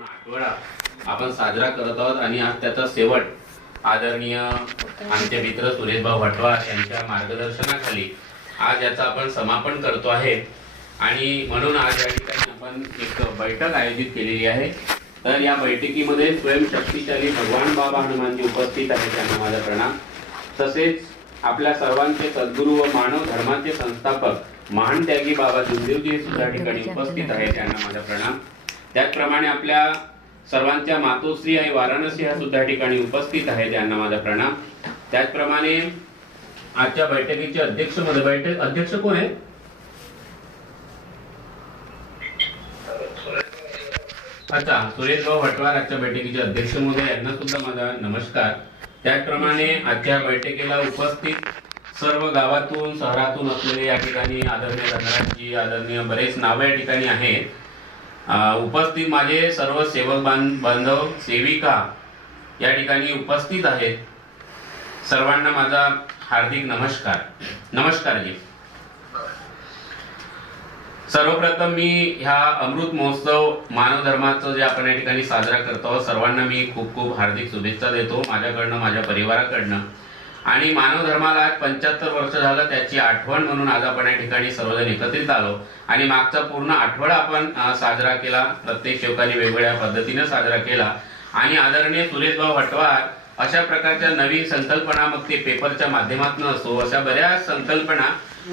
पूर्ण आठवडा आपण साजरा करत आहोत आणि आज त्याचा शेवट आदरणीय आमचे मित्र सुरेशभाऊ भटवार यांच्या मार्गदर्शनाखाली आज याचा आपण समापन करतो आहे। आणि म्हणून आज या ठिकाणी आपण एक बैठक आयोजित केलेली आहे। तर या बैठकीमध्ये स्वयंशक्तिशाली भगवान बाबा हनुमानजी उपस्थित आहेत, त्यांना माझा प्रणाम। तसेच आपल्या सर्वांचे सद्गुरू व मानव धर्माचे संस्थापक महान त्यागी बाबा जुमदेवजी सुद्धा ठिकाणी उपस्थित आहेत, त्यांना माझा प्रणाम। त्याचप्रमाणे आपल्या सर्वांच्या मातोश्री आई वाराणसी ह्या सुद्धा ठिकाणी उपस्थित आहेत, त्यांना माझा प्रणाम। त्याचप्रमाणे आजच्या बैठकीचे अध्यक्ष कोण आहे? अच्छा, सुरेशभाऊ भटवार आजच्या बैठकीचे अध्यक्ष महोदय, यांना सुद्धा माझा नमस्कार। त्याचप्रमाणे आजच्या बैठकीला उपस्थित सर्व गावातून शहरातून असलेले या ठिकाणी आदरणीय धनराजजी, आदरणीय बरेच नावे या ठिकाणी आहेत। उपस्थित माझे सर्व सेवक बांधव सेविका या ठिकाणी उपस्थित आहेत, सर्वांना माझा हार्दिक नमस्कार जी। सर्वप्रथम मी ह्या अमृत महोत्सव मानव धर्माचं जे आपण या ठिकाणी साजरा करतो आहोत, सर्वांना मी खूप खूप हार्दिक शुभेच्छा देतो माझ्याकडनं, माझ्या परिवाराकडनं। आणि मानव धर्माला आज 75 वर्ष झालं, त्याची आठवण म्हणून आज आपण या ठिकाणी सर्वजण एकत्रित आलो आणि मागचा पूर्ण आठवडा आपण साजरा केला, प्रत्येक सेवकांनी वेगवेगळ्या पद्धतीने साजरा केला। आणि आदरणीय सुरेशभाऊ भटवार अशा प्रकारच्या नवीन संकल्पना, मग ते पेपरच्या माध्यमातून असो, अशा बऱ्याच संकल्पना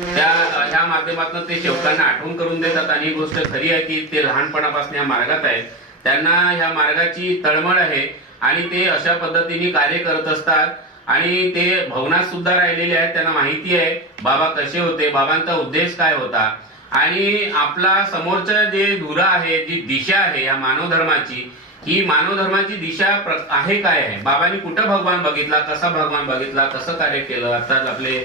ह्या माध्यमातून ते सेवकांना आठवण करून देतात। आणि ही गोष्ट खरी आहे की ते लहानपणापासून या मार्गात आहेत, त्यांना ह्या मार्गाची तळमळ आहे आणि ते अशा पद्धतीने कार्य करत असतात। आणि ते भवनात सुद्धा राहिलेले आहेत, त्यांना माहिती आहे बाबा कसे होते, बाबांचा उद्देश काय होता। आणि आपला समोरचं जे धुरा आहे, जी दिशा आहे या मानव धर्माची, ही मानव धर्माची दिशा आहे काय आहे, बाबांनी कुठं भगवान बघितला, कसा भगवान बघितला, कसं कार्य केलं। आताच आपले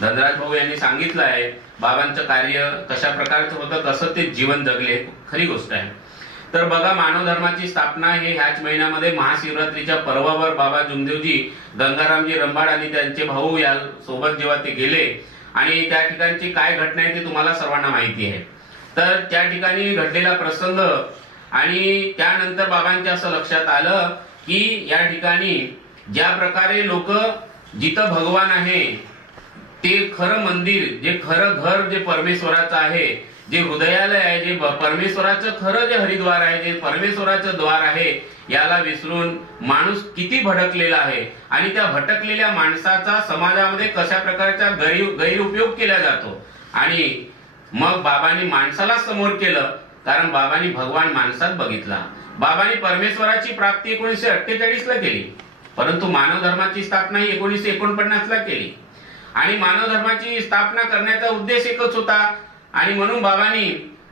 धनराज भाऊ यांनी सांगितलं आहे बाबांचं कार्य कशा प्रकारचं होतं, कसं ते जीवन जगले, खरी गोष्ट आहे। तर बघा, मानव धर्माची स्थापना हे ह्याच महिन्यामध्ये महाशिवरात्रीच्या पर्वावर बाबा जुमदेवजी, गंगारामजी रंबाड आणि त्यांचे भाऊ या सोबत जेव्हा ते गेले आणि त्या ठिकाणची काय घटना आहे ते तुम्हाला सर्वांना माहिती आहे। तर त्या ठिकाणी घडलेला प्रसंग आणि त्यानंतर बाबांच्या असं लक्षात आलं की या ठिकाणी ज्या प्रकारे लोक जिथं भगवान आहे ते खरं मंदिर, जे खरं घर जे परमेश्वराचं आहे, जे हृदयालय आहे, जे परमेश्वराचं खरं जे हरिद्वार आहे, जे परमेश्वराचं द्वार आहे, याला विसरून माणूस किती भटकलेला आहे। आणि त्या भटकलेल्या माणसाचा समाजामध्ये कशा प्रकारचा गैरउपयोग केला जातो। आणि मग बाबांनी माणसाला समोर केलं, कारण बाबांनी भगवान माणसात बघितला। बाबांनी परमेश्वराची प्राप्ती 1948 ला केली, परंतु मानव धर्माची स्थापना ही 1949 ला केली। आणि मानव धर्माची स्थापना करण्याचा उद्देश एकच होता। आणि म्हणून बाबांनी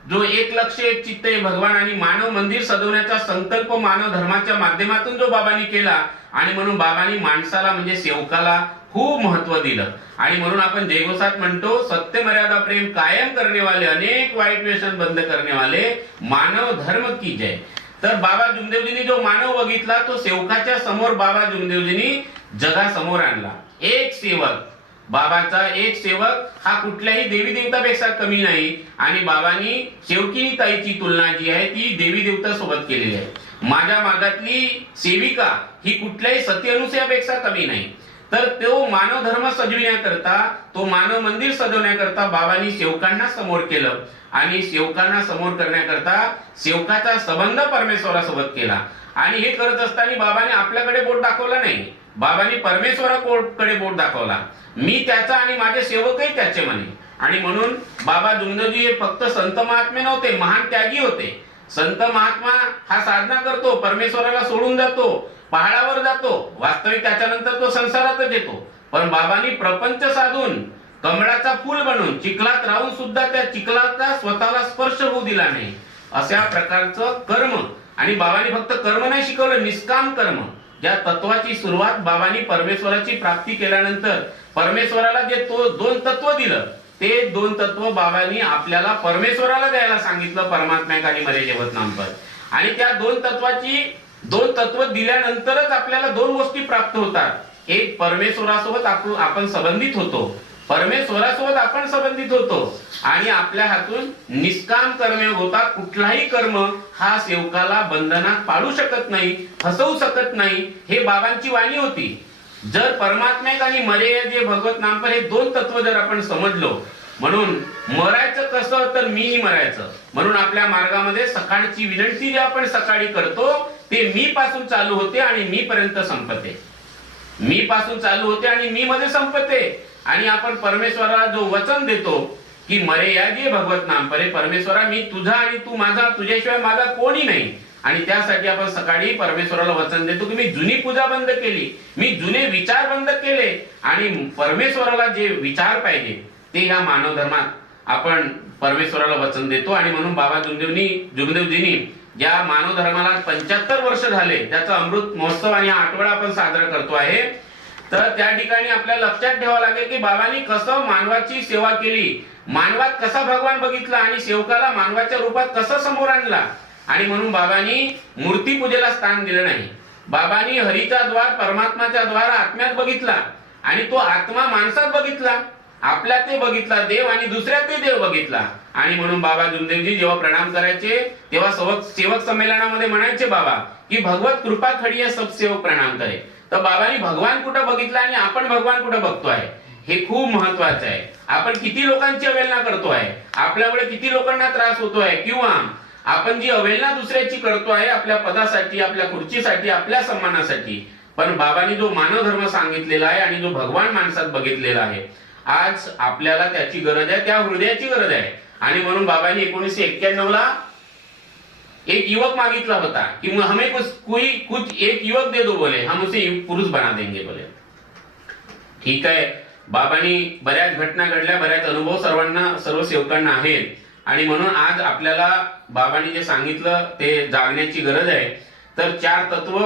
जो एक लक्ष एक चित्त हे भगवान आणि मानव मंदिर सजवण्याचा संकल्प मानव धर्माच्या माध्यमातून जो बाबांनी केला, आणि म्हणून बाबांनी माणसाला म्हणजे सेवकाला खूप महत्व दिलं। आणि म्हणून आपण जयघोषात म्हणतो, सत्य मर्यादा प्रेम कायम करने वाले, अनेक वाईट व्यसन बंद करने वाले, मानव धर्म की जय। तर बाबा जुमदेवजींनी जो मानव बघितला तो सेवकाच्या समोर बाबा जुमदेवजींनी जगासमोर आणला। एक सेवक, बाबाचा एक सेवक हा कुठल्याही देवी देवतापेक्षा कमी नाही। आणि बाबांनी शेवकी ताईची तुलना जी आहे ती देवी देवता सोबत केलेली आहे। माझ्या मागातली सेविका ही कुठल्याही सती अनुसयापेक्षा कमी नाही। तर तो मानव धर्म सजविण्याकरता, तो मानव मंदिर सजवण्याकरता बाबांनी सेवकांना समोर केलं। आणि सेवकांना समोर करण्याकरता सेवकाचा संबंध परमेश्वरासोबत केला। आणि हे करत असताना बाबांनी आपल्याकडे बोट दाखवला नाही, बाबांनी परमेश्वराकडे बोट दाखवला। मी त्याचा आणि माझे सेवकही त्याचे म्हणे। आणि म्हणून बाबा जुमदेवजी हे फक्त संत महात्मे नव्हते, महान त्यागी होते। संत महात्मा हा साधना करतो, परमेश्वराला सोडून जातो, पहाडावर जातो, वास्तविक त्याच्यानंतर तो संसारातच येतो। पण बाबांनी प्रपंच साधून, कमळाचा फूल बनून, चिखलात राहून सुद्धा त्या चिखलाचा स्वतःला स्पर्श होऊ दिला नाही, अशा प्रकारचं कर्म। आणि बाबांनी फक्त कर्म नाही शिकवलं, निष्काम कर्म, ज्या तत्वाची सुरुवात बाबांनी परमेश्वराची प्राप्ती केल्यानंतर परमेश्वराला जे तो 2 तत्व दिलं, ते 2 तत्व बाबांनी आपल्याला परमेश्वराला द्यायला सांगितलं, परमात्म्याखाली मरे जेवत नामपद। आणि त्या 2 तत्व दिल्यानंतरच आपल्याला 2 गोष्टी प्राप्त होतात। एक, परमेश्वरासोबत आपण संबंधित होतो, परमेश्वरासोबत आपण संबंधित होतो आणि आपल्या हातून निष्काम कर्म होता कुठलाही कर्म हा सेवकाला बंधनात पाडू शकत नाही, फसवू शकत नाही. हे बाबांची वाणी होती. जर परमात्म्यात आणि मर्यादा जे भगवत नामपर हे दोन तत्व जर आपण समजलो, म्हणून मरायचं कसं तर मीही मरायचं. म्हणून आपल्या मार्गामध्ये सकाळची विनंती जे आपण सकाळी करतो ते मी पासून चालू होते आणि मी पर्यंत संपते. मी पासून चालू होते आणि मी मध्ये संपते. आणि आपण परमेश्वराला जो वचन देतो की मरे याजी भगवत नाम परे, परमेश्वरा मी तुझा आणि तू माझा, तुझ्याशिवाय माझा कोणी नाही. आणि त्यासाठी आपण सकाळी परमेश्वराला वचन देतो की मी जुनी पूजा बंद केली, मी जुने विचार बंद केले आणि परमेश्वराला जे विचार पाहिजे ते ह्या मानव धर्मात आपण परमेश्वराला वचन देतो. आणि म्हणून बाबा जुगदेवजींनी ज्या मानव धर्माला 75 वर्ष झाले त्याचा अमृत महोत्सव आणि हा आठवडा आपण साजरा करतो आहे, तर त्या ठिकाणी आपल्याला लक्षात ठेवावं लागेल की बाबांनी कसं मानवाची सेवा केली, मानवात कसा भगवान बघितला आणि सेवकाला मानवाच्या रूपात कसं समोर आणला. आणि म्हणून बाबांनी मूर्ती पूजेला स्थान दिलं नाही. बाबांनी हरीचा द्वार, परमात्माच्या द्वार आत्म्यात बघितला आणि तो आत्मा माणसात बघितला. आपल्यात ते बघितला देव आणि दुसऱ्यात ते देव बघितला. आणि म्हणून बाबा जुमदेवजी जेव्हा प्रणाम करायचे तेव्हा सेवक संमेलनामध्ये म्हणायचे बाबा की भगवत कृपा खडी है सब सेवक प्रणाम करे. तर बाबांनी भगवान कुठं बघितला आणि आपण भगवान कुठं बघतोय हे खूप महत्वाचं आहे. आपण किती लोकांची अवहेलना करतोय, आपल्यामुळे किती लोकांना त्रास होतोय, किंवा आपण जी अवहेलना दुसऱ्याची करतोय आपल्या पदासाठी, आपल्या खुर्चीसाठी, आपल्या सन्मानासाठी. पण बाबांनी जो मानव धर्म सांगितलेला आहे आणि जो भगवान माणसात बघितलेला आहे, आज आपल्याला त्याची गरज आहे, त्या हृदयाची गरज आहे. आणि म्हणून बाबांनी 1991 ला एक युवक मागितला होता कि हमें कुछ एक युवक दे दो बोले, हम उसे पुरुष बना देंगे बोले. ठीक आहे, बाबांनी बऱ्याच घटना घडल्या, बऱ्याच अनुभव सर्व सेवकांना आहेत. आणि म्हणून आज आपल्याला बाबांनी जे सांगितलं ते जागण्याची गरज आहे. तर 4 तत्व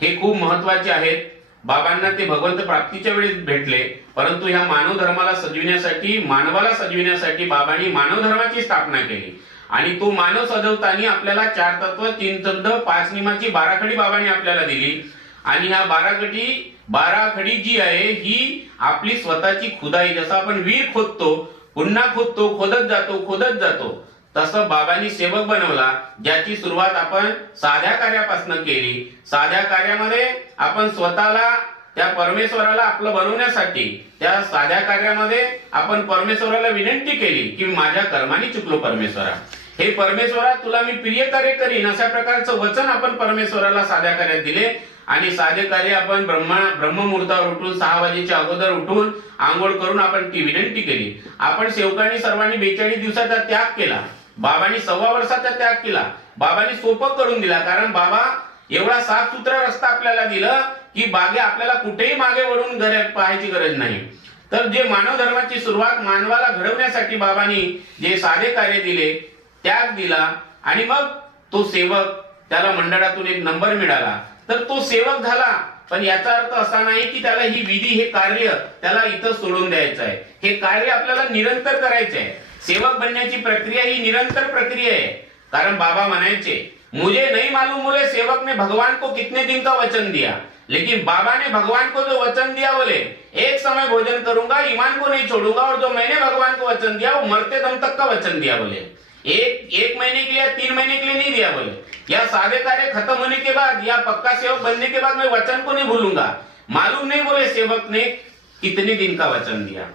हे खूप महत्वाचे आहेत. बाबांना ते भगवंत प्राप्तीच्या वेळी भेटले, परंतु ह्या मानव धर्माला सजविण्यासाठी, मानवाला सजविण्यासाठी बाबांनी मानव धर्माची स्थापना केली. आणि तो मानव सजवताना आपल्याला 4 तत्व, 3 छंद, 5 नियमाची 12 खडी बाबांनी आपल्याला दिली. आणि ह्या 12 खडी जी आहे ही आपली स्वतःची खुदाई, जसं आपण विहीर खोदतो, पुन्हा खोदतो, खोदत जातो, तसं बाबांनी सेवक बनवला, ज्याची सुरुवात आपण साध्या कार्यापासून केली. साध्या कार्यामध्ये आपण स्वतःला त्या परमेश्वराला आपलं बनवण्यासाठी त्या साध्या कार्यामध्ये आपण परमेश्वराला विनंती केली की माझ्या कर्माने चुकलो परमेश्वरा, हे परमेश्वरा तुला मी प्रिय कार्य करीन, अशा प्रकारचं वचन आपण परमेश्वराला साध्या कार्यात दिले. आणि साधे कार्य आपण ब्रह्ममुहूर्तावर उठून 6 वाजेच्या अगोदर उठून आंघोळ करून आपण ती विनंती केली. आपण सेवकांनी सर्वांनी 42 दिवसाचा त्याग केला, बाबांनी 1.25 वर्षाचा त्याग केला. बाबांनी सोपं करून दिला, कारण बाबा एवढा साफसुथरा रस्ता आपल्याला दिला की बागे आपल्याला कुठेही मागे वळून पाहायची गरज नाही. तर जे मानव धर्माची सुरुवात मानवाला घडवण्यासाठी बाबांनी जे साधे कार्य दिले, त्याग दिला, आणि मग तो सेवक, त्याला मंडळातून एक नंबर मिळाला, तर तो सेवक झाला. पण याचा अर्थ असा नाही की त्याला ही विधी, हे कार्य त्याला इथं सोडून द्यायचं आहे. हे कार्य आपल्याला निरंतर करायचं आहे. सेवक बनण्याची प्रक्रिया ही निरंतर प्रक्रिया आहे. कारण बाबा म्हणायचे, मुझे नहीं मालूम बोले सेवक ने भगवान को कितने दिन का वचन दिया, लेकिन बाबा ने भगवान को जो वचन दिया बोले एक समय भोजन करूंगा, ईमान को नहीं छोड़ूंगा, और जो मैंने भगवान को वचन दिया वो मरते दम तक का वचन दिया बोले. एक महीने के लिए, 3 महीने के लिए नहीं दिया बोले. या सादे कार्य खत्म होने के बाद या पक्का सेवक बनने के बाद मैं वचन को नहीं भूलूंगा. मालूम नहीं बोले सेवक ने कितने दिन का वचन दिया.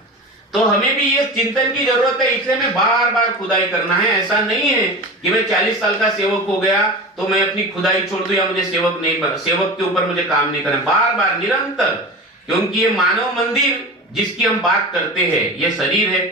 तो हमें भी ये चिंतन की जरूरत है, इसलिए मैं बार बार खुदाई करना है. ऐसा नहीं है कि मैं 40 साल का सेवक हो गया तो मैं अपनी खुदाई छोड़ दूं या मुझे सेवक के ऊपर मुझे काम नहीं करना. बार बार निरंतर, क्योंकि ये मानव मंदिर जिसकी हम बात करते हैं ये शरीर है.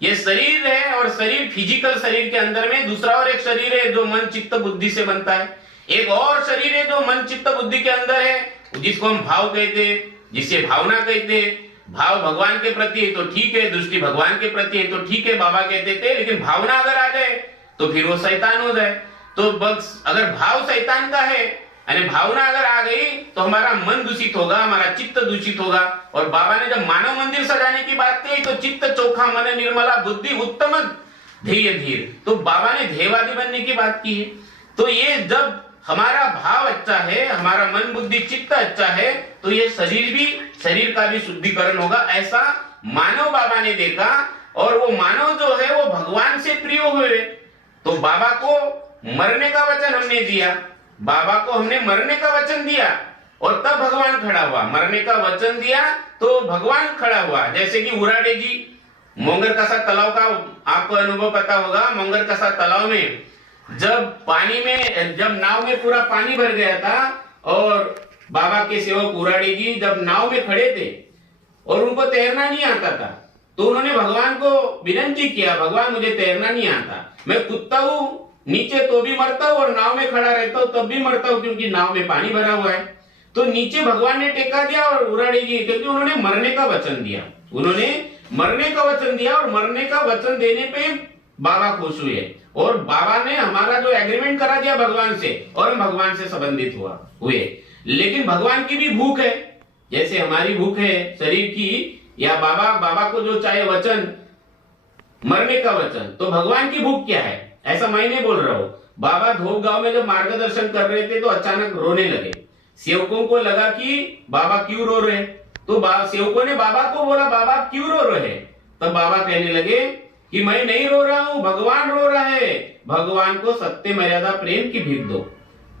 ये शरीर है, और शरीर फिजिकल शरीर के अंदर में दूसरा और एक शरीर है जो मन चित्त बुद्धि से बनता है. एक और शरीर है जो मन चित्त बुद्धि के अंदर है, जिसको हम भाव कहते, जिसे भावना कहते. भाव भगवान के प्रति है तो ठीक है, दृष्टि भगवान के प्रति है तो ठीक है, बाबा कहते थे. लेकिन भावना अगर आ जाए तो फिर वो शैतान हो जाए. तो बस अगर भाव शैतान का है और भावना अगर आ गई तो हमारा मन दूषित होगा, हमारा चित्त दूषित होगा. और बाबा ने जब मानव मंदिर सजाने की बात की तो चित्त चोखा, मन निर्मला, बुद्धि उत्तम, ध्येय धीर, तो बाबा ने ध्येयवादी बनने की बात की है. तो ये जब हमारा भाव अच्छा है, हमारा मन बुद्धि चित्त अच्छा है, तो ये शरीर का भी शुद्धिकरण होगा. ऐसा मानव बाबा ने देखा और वो मानव जो है वो भगवान से प्रिय हुए। तो बाबा को मरने का वचन हमने दिया, बाबा को हमने मरने का वचन दिया और तब भगवान खड़ा हुआ। मरने का वचन दिया तो भगवान खड़ा हुआ। जैसे कि उराडे जी मोंगर कसा तालाब का आपको अनुभव पता होगा। मोंगर कसा तालाब में जब नाव में पूरा पानी भर गया था और बाबा के सेवक उराडे जी जब नाव में खड़े थे और उनको तैरना नहीं आता था, तो उन्होंने भगवान को विनती किया, भगवान मुझे तैरना नहीं आता, मैं कूदता हूँ नीचे तो भी मरता हूँ और नाव में खड़ा रहता हूँ तब भी मरता हूँ, क्योंकि नाव में पानी भरा हुआ है। तो नीचे भगवान ने टेका दिया और उराडे जी, क्योंकि उन्होंने मरने का वचन दिया, उन्होंने मरने का वचन दिया और मरने का वचन देने पे बाबा खुश हुए और बाबा ने हमारा जो एग्रीमेंट करा दिया भगवान से और हम भगवान से संबंधित हुए। लेकिन भगवान की भी भूख है, जैसे हमारी भूख है शरीर की, या बाबा को जो चाहे वचन मरने का वचन, तो भगवान की भूख क्या है ऐसा मैं नहीं बोल रहा हूं। बाबा धोप गांव में जब मार्गदर्शन कर रहे थे तो अचानक रोने लगे। सेवकों को लगा कि बाबा क्यों रो रहे, तो सेवकों ने बाबा को बोला बाबा क्यों रो रहे। तब बाबा कहने लगे कि मैं नहीं रो रहा हूं, भगवान रो रहा है, भगवान को सत्य मर्यादा प्रेम की भीख दो।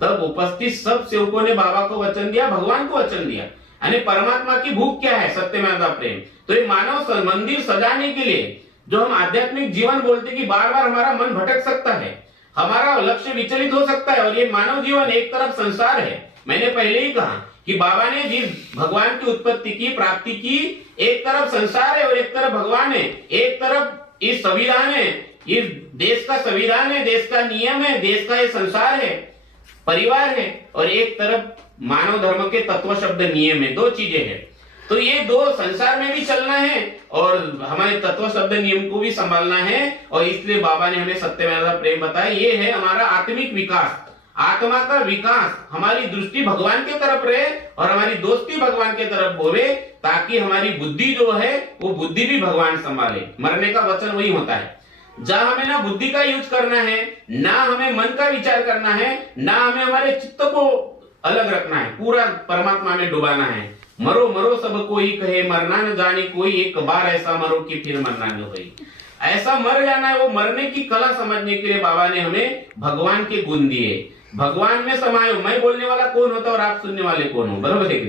तब उपस्थित सब सेवकों ने बाबा को वचन दिया, भगवान को वचन दिया। यानी परमात्मा की भूख क्या है, सत्य मर्यादा प्रेम। तो ये मानव मंदिर सजाने के लिए जो हम आध्यात्मिक जीवन बोलते कि बार बार हमारा मन भटक सकता है, हमारा लक्ष्य विचलित हो सकता है, और ये मानव जीवन एक तरफ संसार है। मैंने पहले ही कहा कि बाबा ने जिस भगवान की उत्पत्ति की प्राप्ति की, एक तरफ संसार है और एक तरफ भगवान है, एक तरफ इस संविधान है, इस देश का संविधान है, देश का नियम है, देश का ये संसार है, परिवार है, और एक तरफ मानव धर्म के तत्व शब्द नियम है। दो चीजें हैं। तो ये दो संसार में भी चलना है और हमारे तत्व शब्द नियम को भी संभालना है, और इसलिए बाबा ने हमें सत्य मर्यादा प्रेम बताया। ये है हमारा आत्मिक विकास, आत्मा का विकास। हमारी दृष्टि भगवान के तरफ रहे और हमारी दोस्ती भगवान के तरफ होवे, ताकि हमारी बुद्धि जो है वो बुद्धि भी भगवान संभाले। मरने का वचन वही होता है, जहां हमें ना बुद्धि का यूज करना है, ना हमें मन का विचार करना है, ना हमें हमारे चित्त को अलग रखना है, पूरा परमात्मा में डुबाना है। मरो मरो सब कोई कहे, मरना न जाने कोई, एक बार ऐसा मरो कि फिर मरना न होई। ऐसा मर जाना है, वो मरने की कला समझने के लिए बाबा ने हमें भगवान के गुण दिए। भगवान में समाये हो। मैं बोलने वाला कौन होता और आप सुनने वाले कौन हो, बराबर है?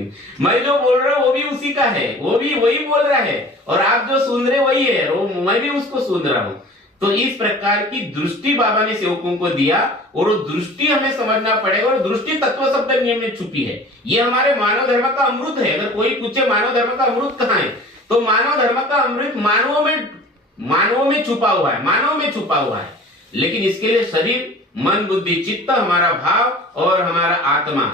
मैं जो बोल रहा हूँ वो भी उसी का है, वो भी वही बोल रहा है, और आप जो सुन रहे वही है, वो मैं भी उसको सुन रहा हूँ। तो इस प्रकार की दृष्टि बाबा ने सेवकों को दिया, और वो दृष्टि हमें समझना पड़ेगा, और दृष्टि तत्व शब्द नियम में छुपी है। ये हमारे मानव धर्म का अमृत है। अगर कोई पूछे मानव धर्म का अमृत कहाँ है, तो मानव धर्म का अमृत मानवों में छुपा हुआ है, मानव में छुपा हुआ है। लेकिन इसके लिए शरीर, मन, बुद्धि, चित्त, हमारा भाव और हमारा आत्मा,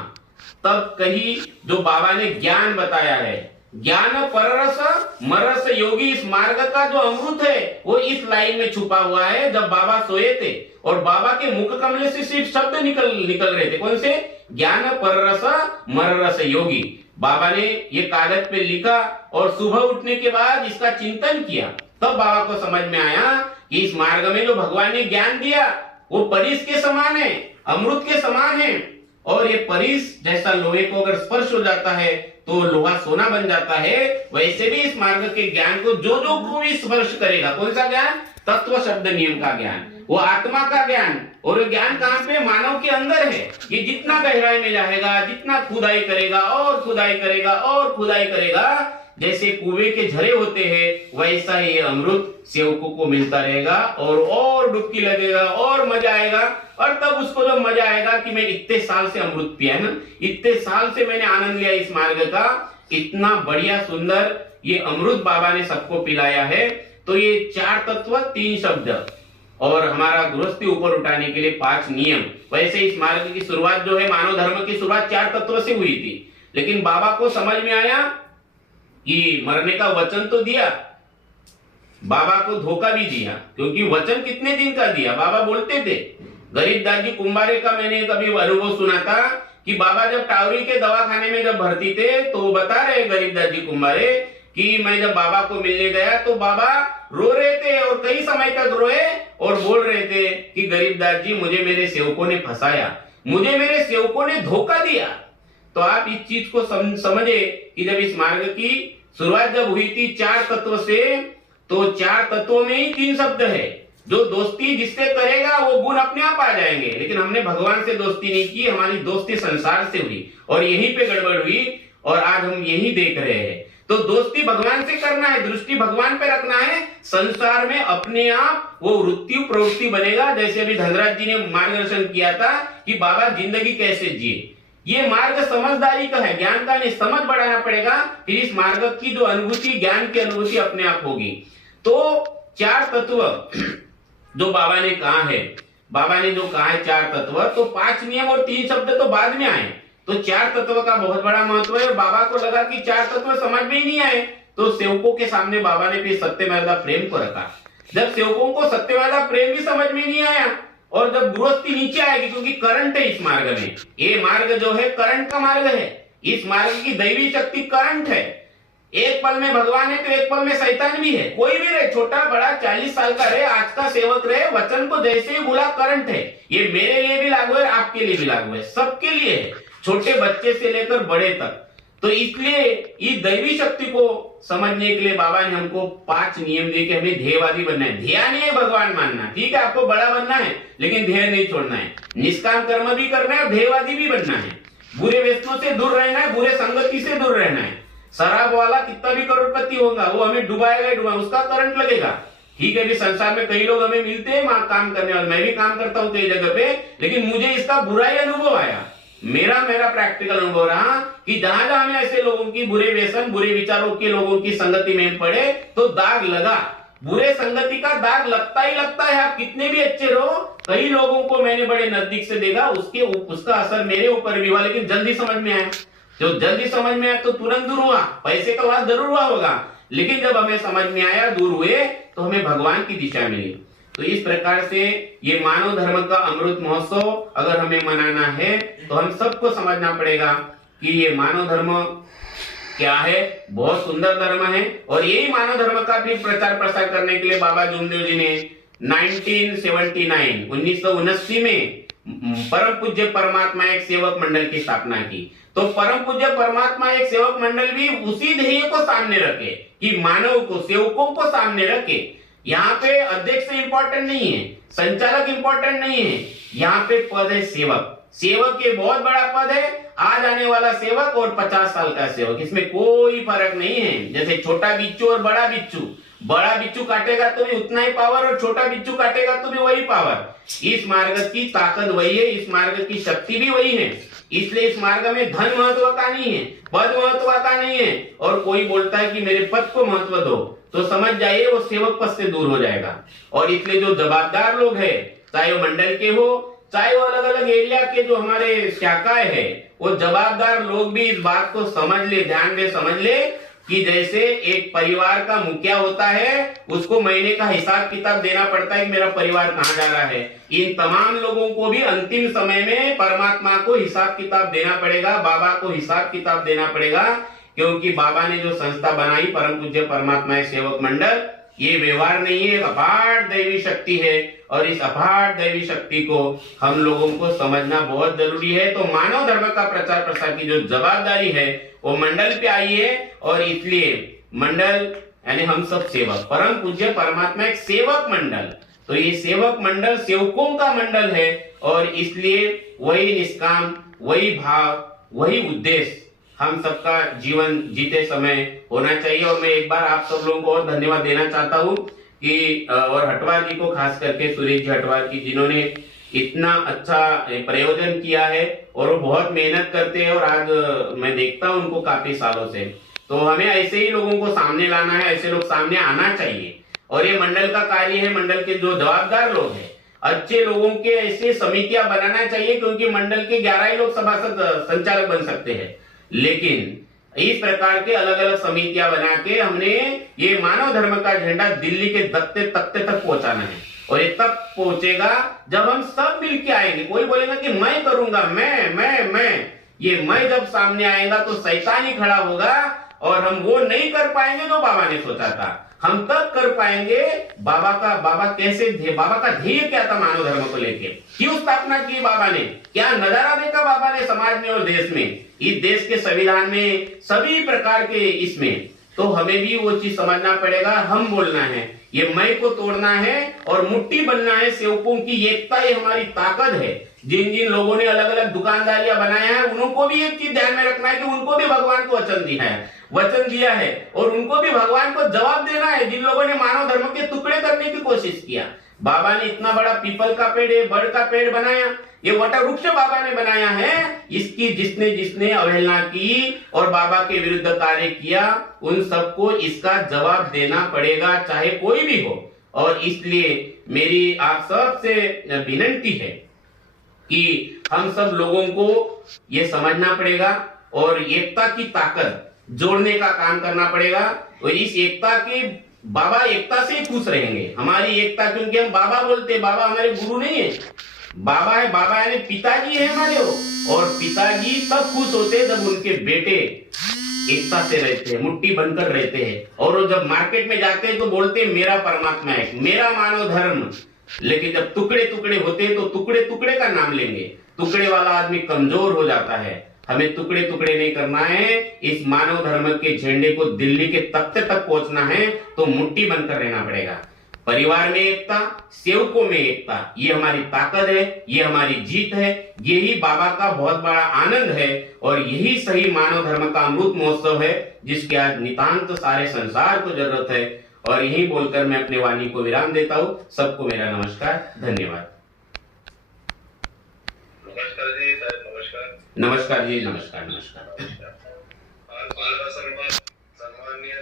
तब कहीं जो बाबा ने ज्ञान बताया है, ज्ञान पररस मरस योगी, इस मार्ग का जो अमृत है वो इस लाइन में छुपा हुआ है। जब बाबा सोए थे और बाबा के मुख कमले से सिर्फ शब्द निकल रहे थे, कौन से? ज्ञान पररस मररस योगी। बाबा ने ये कागज पे लिखा और सुबह उठने के बाद इसका चिंतन किया, तब बाबा को समझ में आया कि इस मार्ग में जो भगवान ने ज्ञान दिया वो परिस के समान है, अमृत के समान है। और ये परिस जैसा लोहे को अगर स्पर्श हो जाता है तो लोहा सोना बन जाता है, वैसे भी इस मार्ग के ज्ञान को जो कोई स्पर्श करेगा, कौन सा ज्ञान? तत्व शब्द नियम का ज्ञान, वो आत्मा का ज्ञान। और वो ज्ञान कहां पे? मानव के अंदर है। कि जितना गहराई में जाएगा, जितना खुदाई करेगा और खुदाई करेगा और खुदाई करेगा, जैसे कुएं के झरे होते हैं, वैसा ये अमृत सेवकों को मिलता रहेगा, और डुबकी लगेगा और मजा आएगा। और तब उसको जब मजा आएगा कि मैं इतने साल से अमृत पिया ना, इतने साल से मैंने आनंद लिया इस मार्ग का, इतना बढ़िया सुंदर ये अमृत बाबा ने सबको पिलाया है। तो ये 4 तत्व 3 शब्द और हमारा गृहस्थी ऊपर उठाने के लिए 5 नियम। वैसे इस मार्ग की शुरुआत जो है, मानव धर्म की शुरुआत 4 तत्व से हुई थी, लेकिन बाबा को समझ में आया कि मरने का वचन तो दिया, बाबा को धोखा भी दिया, क्योंकि वचन कितने दिन का दिया? बाबा बोलते थे, गरीबदास जी कुंभारे का मैंने कभी अनुभव सुना था कि बाबा जब टावरी के दवाखाने में जब भर्ती थे तो बता रहे गरीबदास जी कुंभारे कि मैं जब बाबा को मिलने गया तो बाबा रो रहे थे और कई समय तक रोए और बोल रहे थे कि गरीबदास जी, मुझे मेरे सेवकों ने फंसाया, मुझे मेरे सेवकों ने धोखा दिया। तो आप इस चीज को समझे कि जब इस मार्ग की शुरुआत जब हुई थी 4 तत्व से, तो 4 तत्वों में ही 3 शब्द है। जो दोस्ती जिससे करेगा वो गुण अपने आप आ जाएंगे, लेकिन हमने भगवान से दोस्ती नहीं की, हमारी दोस्ती संसार से हुई और यहीं पे गड़बड़ हुई और आज हम यही देख रहे हैं। तो दोस्ती भगवान से करना है, दृष्टि भगवान पे रखना है, संसार में अपने आप वो वृत्ति प्रवृत्ति बनेगा। जैसे अभी धनराज जी ने मार्गदर्शन किया था कि बाबा जिंदगी कैसे जिए, ये मार्ग समझदारी का है, ज्ञान का नहीं, समझ बढ़ाना पड़ेगा, फिर इस मार्ग की जो अनुभूति, ज्ञान की अनुभूति अपने आप होगी। तो 4 तत्व जो बाबा ने कहा है, बाबा ने जो कहा है 4 तत्व, तो 5 नियम और 3 शब्द तो बाद में आए। तो 4 तत्व का बहुत बड़ा महत्व है। बाबा को लगा कि 4 तत्व समझ में ही नहीं आए, तो सेवकों के सामने बाबा ने फिर सत्यमेव प्रेम को रखा। जब सेवकों को सत्यमेव प्रेम भी समझ में नहीं आया और जब गृहस्थी नीचे आएगी, क्योंकि करंट है इस मार्ग में, ये मार्ग जो है करंट का मार्ग है, इस मार्ग की दैवी शक्ति करंट है। एक पल में भगवान है तो एक पल में शैतान भी है। कोई भी रहे, छोटा बड़ा, 40 साल का रहे, आज का सेवक रहे, वचन को जैसे ही बोला करंट है। ये मेरे लिए भी लागू है, आपके लिए भी लागू है, सबके लिए है, छोटे बच्चे से लेकर बड़े तक। तो इसलिए इस दैवी शक्ति को समझने के लिए बाबा ने हमको 5 नियम दिए कि हमें ध्येयवादी बनना है। ध्येय नहीं है भगवान मानना, ठीक है, आपको बड़ा बनना है, लेकिन ध्येय नहीं छोड़ना है। निष्काम कर्म भी करना है, ध्येयवादी भी बनना है। बुरे व्यसनों से दूर रहना है, बुरे संगति से दूर रहना है। शराब वाला कितना भी करोड़पति होगा, वो हमें डुबाएगा डुबाएगा, उसका करंट लगेगा। ठीक है, भी संसार में कई लोग हमें मिलते हैं काम करने वाले, मैं भी काम करता हूँ कई जगह पे, लेकिन मुझे इसका बुरा ही अनुभव आया। मेरा प्रैक्टिकल अनुभव रहा कि जहां जहां हमें ऐसे लोगों की, बुरे व्यसन, बुरे विचारों के लोगों की संगति में पड़े तो दाग लगा। बुरे संगति का दाग लगता ही लगता है, आप कितने भी अच्छे रहो। कई लोगों को मैंने बड़े नजदीक से देखा, उसका असर मेरे ऊपर भी हुआ, लेकिन जल्दी समझ में आया। जो जल्दी समझ में आया तो तुरंत दूर हुआ, पैसे का वाद जरूर हुआ होगा, लेकिन जब हमें समझ में आया, दूर हुए, तो हमें भगवान की दिशा मिली। तो इस प्रकार से ये मानव धर्म का अमृत महोत्सव अगर हमें मनाना है तो हम सबको समझना पड़ेगा कि ये मानव धर्म क्या है, बहुत सुंदर धर्म है। और यही मानव धर्म का भी प्रचार प्रसार करने के लिए बाबा जुमदेव जी ने 1979 में परम पूज्य परमात्मा एक सेवक मंडल की स्थापना की। तो परम पूज्य परमात्मा एक सेवक मंडल भी उसी ध्येय को सामने रखे कि मानव को, सेवकों को सामने रखे। यहाँ पे अध्यक्ष इंपॉर्टेंट नहीं है, संचालक इंपॉर्टेंट नहीं है, यहाँ पे पद है सेवक। सेवक ये बहुत बड़ा पद है, आज आने वाला सेवक और 50 साल का सेवक, इसमें कोई फर्क नहीं है। जैसे छोटा बिच्छू और बड़ा बिच्छू, बड़ा बिच्छू काटेगा तो भी उतना ही पावर और छोटा बिच्छू काटेगा तो भी वही पावर। इस मार्ग की ताकत वही है, इस मार्ग की शक्ति भी वही है। इसलिए इस मार्ग में धन महत्व का नहीं है, पद महत्व का नहीं है। और कोई बोलता है कि मेरे पद को महत्व दो, तो समझ जाइए वो सेवक पद से दूर हो जाएगा। और इसलिए जो जवाबदार लोग हैं, चाहे वो मंडल के हो, चाहे वो अलग अलग एरिया के जो हमारे शाखाएं है, वो जवाबदार लोग भी इस बात को समझ ले, ध्यान दे, समझ ले कि जैसे एक परिवार का मुखिया होता है, उसको महीने का हिसाब किताब देना पड़ता है कि मेरा परिवार कहां जा रहा है। इन तमाम लोगों को भी अंतिम समय में परमात्मा को हिसाब किताब देना पड़ेगा, बाबा को हिसाब किताब देना पड़ेगा, क्योंकि बाबा ने जो संस्था बनाई परम पूज्य परमात्मा एक सेवक मंडल, ये व्यवहार नहीं है, अपार दैवी शक्ति है। और इस अपार दैवी शक्ति को हम लोगों को समझना बहुत जरूरी है। तो मानव धर्म का प्रचार प्रसार की जो जवाबदारी है वो मंडल पे आई है। और इसलिए मंडल यानी हम सब सेवक, परम पूज्य परमात्मा एक सेवक मंडल, तो ये सेवक मंडल सेवकों का मंडल है। और इसलिए वही निष्काम, वही भाव, वही उद्देश्य हम सबका जीवन जीते समय होना चाहिए। और मैं एक बार आप सब लोगों को और धन्यवाद देना चाहता हूँ कि और हटवार जी को, खास करके सुरेश जी हटवार की, जिन्होंने इतना अच्छा प्रयोजन किया है और वो बहुत मेहनत करते हैं। और आज मैं देखता हूँ उनको काफी सालों से। तो हमें ऐसे ही लोगों को सामने लाना है, ऐसे लोग सामने आना चाहिए। और ये मंडल का कार्य है, मंडल के जो जवाबदार लोग हैं, अच्छे लोगों के ऐसे समितियां बनाना चाहिए, क्योंकि मंडल के 11 ही लोग सभासद संचालक बन सकते हैं। लेकिन इस प्रकार के अलग अलग समितियां बना के हमने ये मानव धर्म का झंडा दिल्ली के तख्ते तक पहुंचाना है। और ये तब पहुंचेगा जब हम सब मिलके आएंगे। कोई बोलेगा कि मैं करूंगा, मैं, ये मैं जब सामने आएगा तो शैतान ही खड़ा होगा और हम वो नहीं कर पाएंगे जो बाबा ने सोचा था। हम तब कर पाएंगे बाबा का ध्येय क्या था मानव धर्म को लेके, क्यों स्थापना की बाबा ने, क्या नजारा देखा बाबा ने समाज में और देश में। इस देश के संविधान में सभी प्रकार के इसमें तो हमें भी वो चीज समझना पड़ेगा। हम बोलना है, ये मैं को तोड़ना है और मुट्ठी बनना है। सेवकों की एकता ये हमारी ताकत है। जिन जिन लोगों ने अलग अलग दुकानदारियां बनाया है, उनको भी एक चीज ध्यान में रखना है कि उनको भी भगवान को वचन दिया है और उनको भी भगवान को जवाब देना है। जिन लोगों ने मानव धर्म के टुकड़े करने की कोशिश किया, बाबा ने इतना बड़ा पीपल का पेड़, बड़ का पेड़ बनाया, ये वट वृक्ष बाबा ने बनाया है। इसकी जिसने जिसने अवहेलना की और बाबा के विरुद्ध कार्य किया, उन सबको इसका जवाब देना पड़ेगा, चाहे कोई भी हो। और इसलिए मेरी आप सबसे विनती है कि हम सब लोगों को ये समझना पड़ेगा और एकता की ताकत जोड़ने का काम करना पड़ेगा। और इस एकता की बाबा एकता से ही खुश रहेंगे, हमारी एकता, क्योंकि हम बाबा बोलते, बाबा हमारे गुरु नहीं है, बाबा है, बाबा यानी पिताजी है हमारे वो। और पिताजी तब खुश होते हैं जब उनके बेटे एकता से रहते हैं, मुट्ठी बनकर रहते हैं। और वो जब मार्केट में जाते हैं तो बोलते हैं मेरा परमात्मा है, मेरा मानव धर्म। लेकिन जब टुकड़े टुकड़े होते हैं तो टुकड़े टुकड़े का नाम लेंगे, टुकड़े वाला आदमी कमजोर हो जाता है। हमें टुकड़े टुकड़े नहीं करना है, इस मानव धर्म के झंडे को दिल्ली के तख्ते तक पहुंचना है तो मुट्ठी बनकर रहना पड़ेगा। परिवार में एकता, सेवकों में एकता, ये हमारी ताकत है, ये हमारी जीत है, यही बाबा का बहुत बड़ा आनंद है। और यही सही मानव धर्म का अमृत महोत्सव है, जिसके आज नितांत सारे संसार को जरूरत है। और यही बोलकर मैं अपने वाणी को विराम देता हूँ। सबको मेरा नमस्कार, धन्यवाद। नमस्कार जी साहब, नमस्कार। नमस्कार जी, नमस्कार नमस्कार। आज सम्माननीय